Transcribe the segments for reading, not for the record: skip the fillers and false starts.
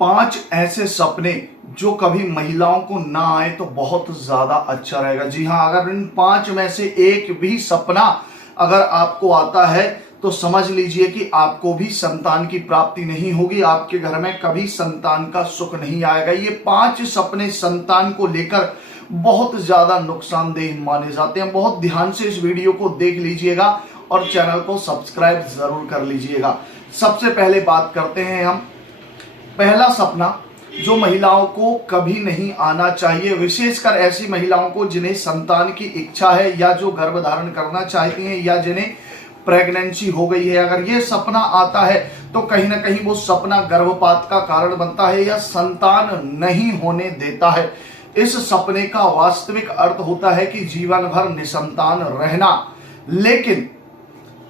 5 ऐसे सपने जो कभी महिलाओं को ना आए तो बहुत ज्यादा अच्छा रहेगा। जी हाँ, अगर इन 5 में से एक भी सपना अगर आपको आता है तो समझ लीजिए कि आपको भी संतान की प्राप्ति नहीं होगी, आपके घर में कभी संतान का सुख नहीं आएगा। ये 5 सपने संतान को लेकर बहुत ज्यादा नुकसानदेह माने जाते हैं। बहुत ध्यान से इस वीडियो को देख लीजिएगा और चैनल को सब्सक्राइब जरूर कर लीजिएगा। सबसे पहले बात करते हैं हम पहला सपना जो महिलाओं को कभी नहीं आना चाहिए, विशेषकर ऐसी महिलाओं को जिन्हें संतान की इच्छा है या जो गर्भ धारण करना चाहती हैं या जिन्हें प्रेगनेंसी हो गई है। अगर ये सपना आता है तो कहीं ना कहीं वो सपना गर्भपात का कारण बनता है या संतान नहीं होने देता है। इस सपने का वास्तविक अर्थ होता है कि जीवन भर निसंतान रहना, लेकिन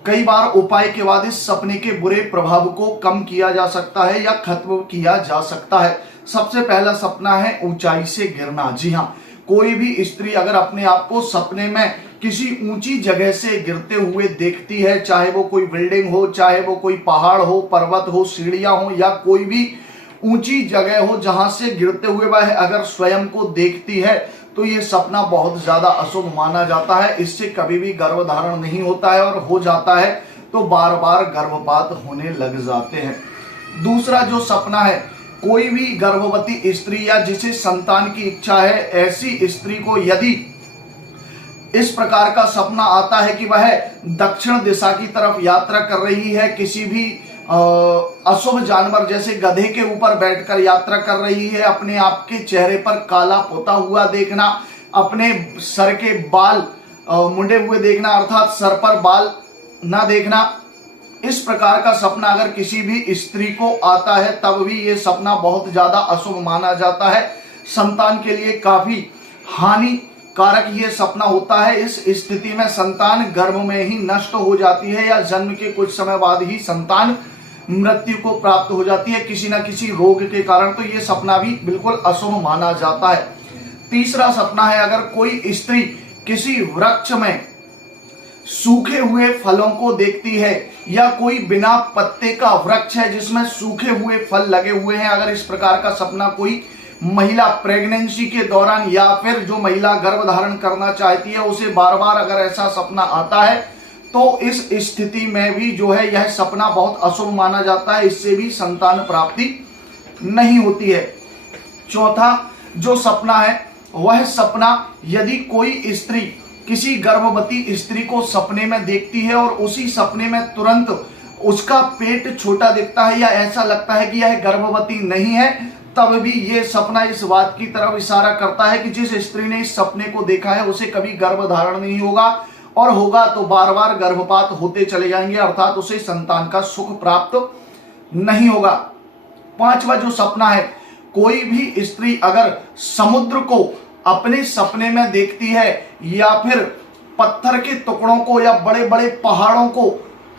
कई बार उपाय के बाद इस सपने के बुरे प्रभाव को कम किया जा सकता है या खत्म किया जा सकता है। सबसे पहला सपना है ऊंचाई से गिरना। जी हाँ, कोई भी स्त्री अगर अपने आप को सपने में किसी ऊंची जगह से गिरते हुए देखती है, चाहे वो कोई बिल्डिंग हो, चाहे वो कोई पहाड़ हो, पर्वत हो, सीढ़ियां हो या कोई भी ऊंची जगह हो जहां से गिरते हुए वह अगर स्वयं को देखती है तो ये सपना बहुत ज्यादा अशुभ माना जाता है। इससे कभी भी गर्भधारण नहीं होता है और हो जाता है तो बार बार गर्भपात होने लग जाते हैं। दूसरा जो सपना है, कोई भी गर्भवती स्त्री या जिसे संतान की इच्छा है, ऐसी स्त्री को यदि इस प्रकार का सपना आता है कि वह दक्षिण दिशा की तरफ यात्रा कर रही है, किसी भी अशुभ जानवर जैसे गधे के ऊपर बैठकर यात्रा कर रही है, अपने आप के चेहरे पर काला पोता हुआ देखना, अपने सर के बाल मुंडे हुए देखना अर्थात सर पर बाल ना देखना, इस प्रकार का सपना अगर किसी भी स्त्री को आता है तब भी ये सपना बहुत ज्यादा अशुभ माना जाता है। संतान के लिए काफी हानिकारक ये सपना होता है। इस स्थिति में संतान गर्भ में ही नष्ट हो जाती है या जन्म के कुछ समय बाद ही संतान मृत्यु को प्राप्त हो जाती है किसी न किसी रोग के कारण। तो ये सपना भी बिल्कुल अशुभ माना जाता है। तीसरा सपना है, अगर कोई स्त्री किसी वृक्ष में सूखे हुए फलों को देखती है या कोई बिना पत्ते का वृक्ष है जिसमें सूखे हुए फल लगे हुए हैं, अगर इस प्रकार का सपना कोई महिला प्रेगनेंसी के दौरान या फिर जो महिला गर्भ धारण करना चाहती है उसे बार बार अगर ऐसा सपना आता है तो इस स्थिति में भी जो है यह सपना बहुत अशुभ माना जाता है, इससे भी संतान प्राप्ति नहीं होती है। चौथा जो सपना है वह सपना यदि कोई स्त्री किसी गर्भवती स्त्री को सपने में देखती है और उसी सपने में तुरंत उसका पेट छोटा दिखता है या ऐसा लगता है कि यह गर्भवती नहीं है, तब भी ये सपना इस बात की तरफ इशारा करता है कि जिस स्त्री ने इस सपने को देखा है उसे कभी गर्भधारण नहीं होगा और होगा तो बार बार गर्भपात होते चले जाएंगे अर्थात उसे संतान का सुख प्राप्त नहीं होगा। पांचवा जो सपना है, कोई भी स्त्री अगर समुद्र को अपने सपने में देखती है या फिर पत्थर के टुकड़ों को या बड़े बड़े पहाड़ों को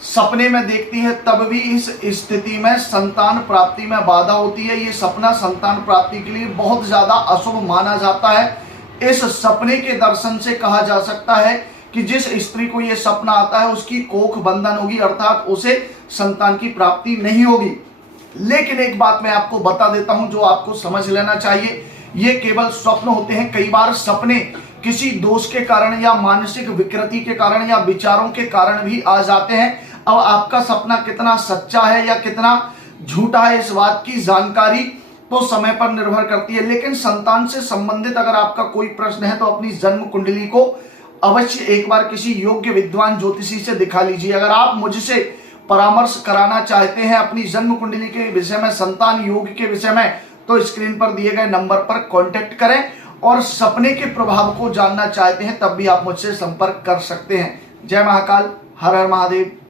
सपने में देखती है तब भी इस स्थिति में संतान प्राप्ति में बाधा होती है। ये सपना संतान प्राप्ति के लिए बहुत ज्यादा अशुभ माना जाता है। इस सपने के दर्शन से कहा जा सकता है कि जिस स्त्री को यह सपना आता है उसकी कोख बंधन होगी अर्थात उसे संतान की प्राप्ति नहीं होगी। लेकिन एक बात मैं आपको बता देता हूं जो आपको समझ लेना चाहिए, ये केवल स्वप्न होते हैं। कई बार सपने किसी दोष के कारण या मानसिक विकृति के कारण या विचारों के कारण भी आ जाते हैं। अब आपका सपना कितना सच्चा है या कितना झूठा है इस बात की जानकारी तो समय पर निर्भर करती है, लेकिन संतान से संबंधित अगर आपका कोई प्रश्न है तो अपनी जन्म कुंडली को अवश्य एक बार किसी योग्य विद्वान ज्योतिषी से दिखा लीजिए। अगर आप मुझसे परामर्श कराना चाहते हैं अपनी जन्म कुंडली के विषय में, संतान योग के विषय में, तो स्क्रीन पर दिए गए नंबर पर कांटेक्ट करें और सपने के प्रभाव को जानना चाहते हैं तब भी आप मुझसे संपर्क कर सकते हैं। जय महाकाल, हर हर महादेव।